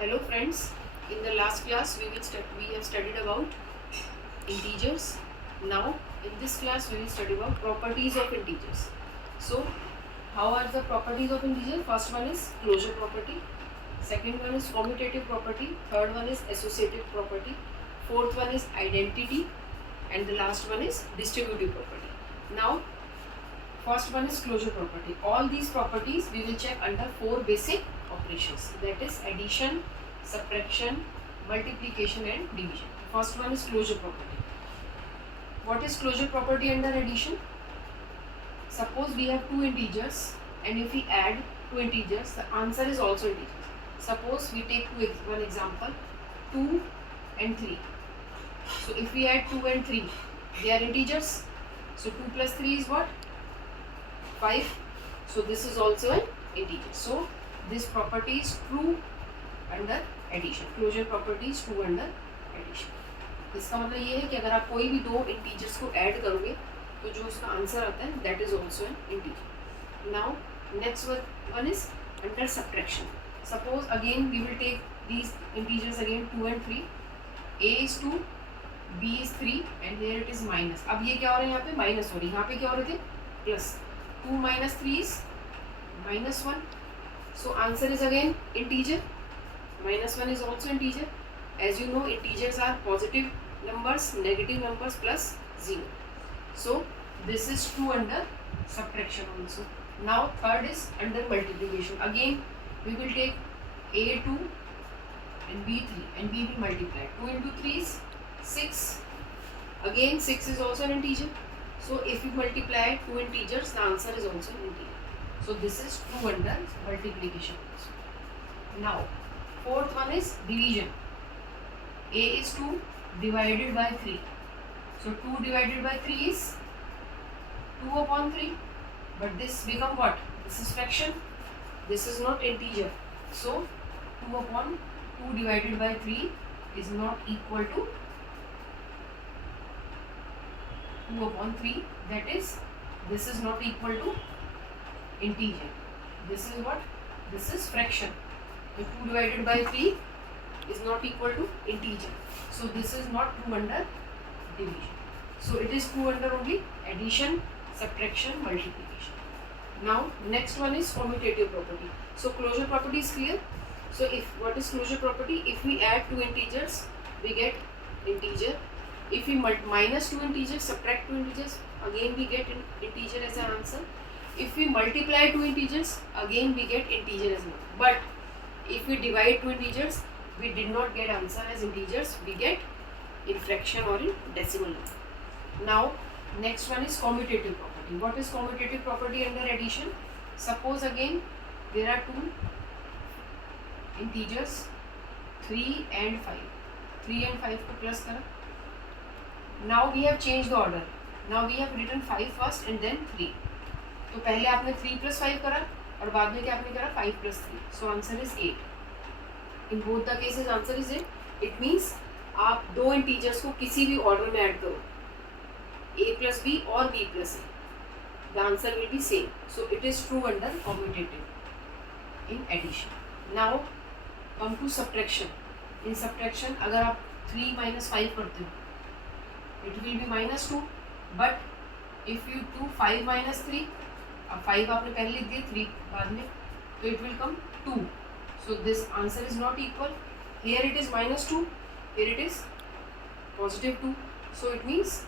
Hello friends, in the last class we have studied about integers. Now in this class we will study about properties of integers. So how are the properties of integer? First one is closure property, second one is commutative property, third one is associative property, fourth one is identity, and the last one is distributive property. Now first one is closure property. All these properties we will check under four basic operations, that is addition, subtraction, multiplication and division. First one is closure property. What is closure property under addition? Suppose we have two integers and if we add two integers, the answer is also integers. Suppose we take one example, 2 and 3. So if we add 2 and 3, they are integers. So 2 plus 3 is what? 5. So this is also an integer. So this property is true under addition. Closure property is true under addition. इसका मतलब ये है कि अगर आप कोई भी दो इंटीजर्स को ऐड करोगे तो जो उसका आंसर आता है that is also an integer. Now next one is under subtraction. Suppose again we will take these integers again 2 and 3. a is 2, b is 3 and here it is minus. अब ये क्या हो रहा है, यहाँ पे माइनस हो रही है, यहाँ पे क्या हो रहे थे plus. 2 minus 3 is minus 1. So answer is again integer. Minus 1 is also integer. As you know, integers are positive numbers, negative numbers plus 0. So this is true under subtraction also. Now third is under multiplication. Again we will take a2 and b3 and we will multiply. 2 into 3 is 6. Again 6 is also an integer. So if you multiply two integers, the answer is also an integer. So this is true under multiplication also. Now fourth one is division. a is 2 divided by 3. So 2 divided by 3 is 2 upon 3. But this become what? This is fraction. This is not integer. So 2 upon 2 divided by 3 is not equal to 2 upon 3. That is, this is not equal to integer. This is what? This is fraction. So 2 divided by 3 is not equal to integer. So this is not true under division. So it is true under only addition, subtraction, multiplication. Now next one is commutative property. So closure property is clear. So if what is closure property? If we add two integers, we get integer. If we minus two integers, subtract two integers, again we get integer as an answer. If we multiply two integers, again we get integer as well. But if we divide two integers, we did not get answer as integers, we get in fraction or in decimal number. Now next one is commutative property. What is commutative property under addition? Suppose again there are two integers 3 and 5. 3 and 5 को plus करा. Now we have changed the order. Now we have written 5 first and then 3. तो पहले आपने 3 plus 5 करा और बाद में क्या आपने करा 5 plus 3. So answer is 8. In both the cases answer is 8. It means आप दो इंटीजर्स को किसी भी ऑर्डर में ऐड करो, a plus b और b plus a, the answer will be same. So it is true under commutative in addition. Now come to subtraction. In subtraction अगर आप 3 minus 5 करते हो, it will be minus 2. But if you do 5 minus 3, अब 5 आपने पहले लिख दिया, 3 बाद में, तो it will come 2. So this answer is not equal. Here it is minus 2, here it is positive 2. So it means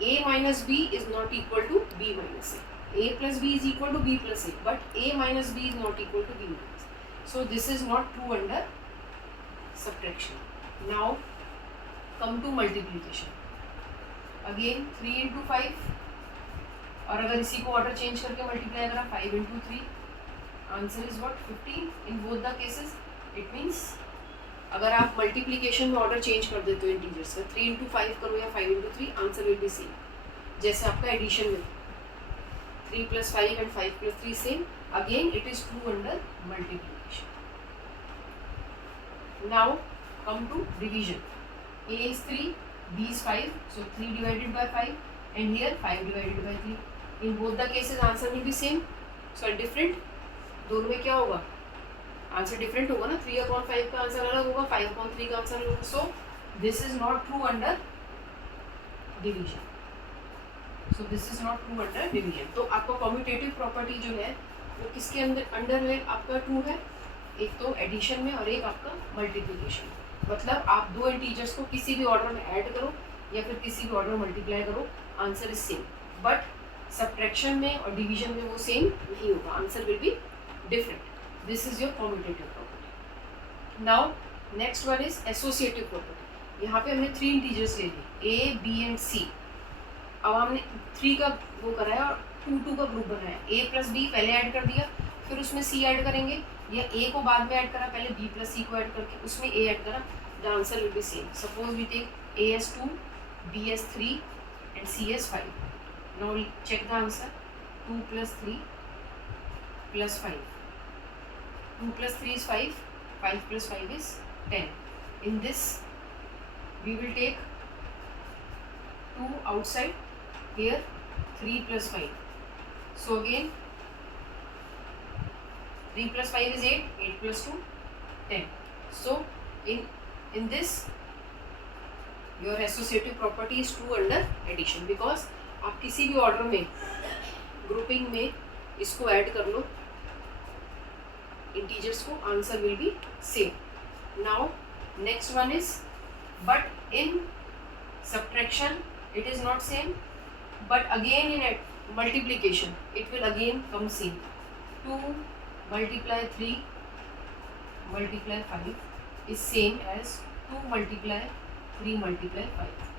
a minus b is not equal to b minus a. A plus b is equal to b plus a, but a minus b is not equal to b minus a. So this is not true under subtraction. Now come to multiplication. Again 3 into 5, और अगर इसी को order change करके multiply करा 5 into 3, answer is what 15 in both the cases. It means अगर आप multiplication में order change कर देते हो इंटीजर्स का, 3 into 5 करो या 5 into 3, answer will be same जैसे आपका एडिशन में 3 plus 5 and 5 plus 3 same. Again it is true under multiplication. Now come to division. a is 3, b is 5, so 3 divided by 5 and here 5 divided by 3. In both the cases answer will be same. So different. दोनों में क्या होगा answer different होगा ना, 3/5 का answer अलग होगा, 5/3 का आंसर अलग होगा. So this is not true under division. So this is not true under division. तो आपका कॉम्यूटेटिव प्रॉपर्टी जो है वो किसके अंडर है, आपका ट्रू है. एक तो एडिशन में और एक आपका मल्टीप्लिकेशन. मतलब आप दो इंटीजर्स को किसी भी ऑर्डर में ऐड करो या फिर किसी भी ऑर्डर में मल्टीप्लाई करो, answer is same. But subtraction में और डिवीजन में वो सेम नहीं होगा, answer will be different. This is your commutative property. Now next one is associative property. यहाँ पे हमने 3 इंटीजर्स ले लिए, ए बी एंड सी. अब हमने 3 का वो कराया और 2 का ग्रुप बनाया. ए प्लस बी पहले ऐड कर दिया, फिर उसमें सी ऐड करेंगे, या ए को बाद में ऐड करा, पहले बी प्लस सी को ऐड करके उसमें ए ऐड करा. The answer will be same. Suppose we take A as 2, B as 3 and C as 5. Now check the answer. 2 plus 3 plus 5. 2 plus 3 is 5. 5 plus 5 is 10. In this we will take 2 outside. Here 3 plus 5. So again 3 plus 5 is 8. 8 plus 2 10. So in this your associative property is true under addition, because आप किसी भी order में grouping में इसको add कर लो integers को, answer will be same. Now next one is but in subtraction it is not same, but again in multiplication it will again come same. 2 multiply 3 multiply 5 is same as 2 multiply 3 multiply 5.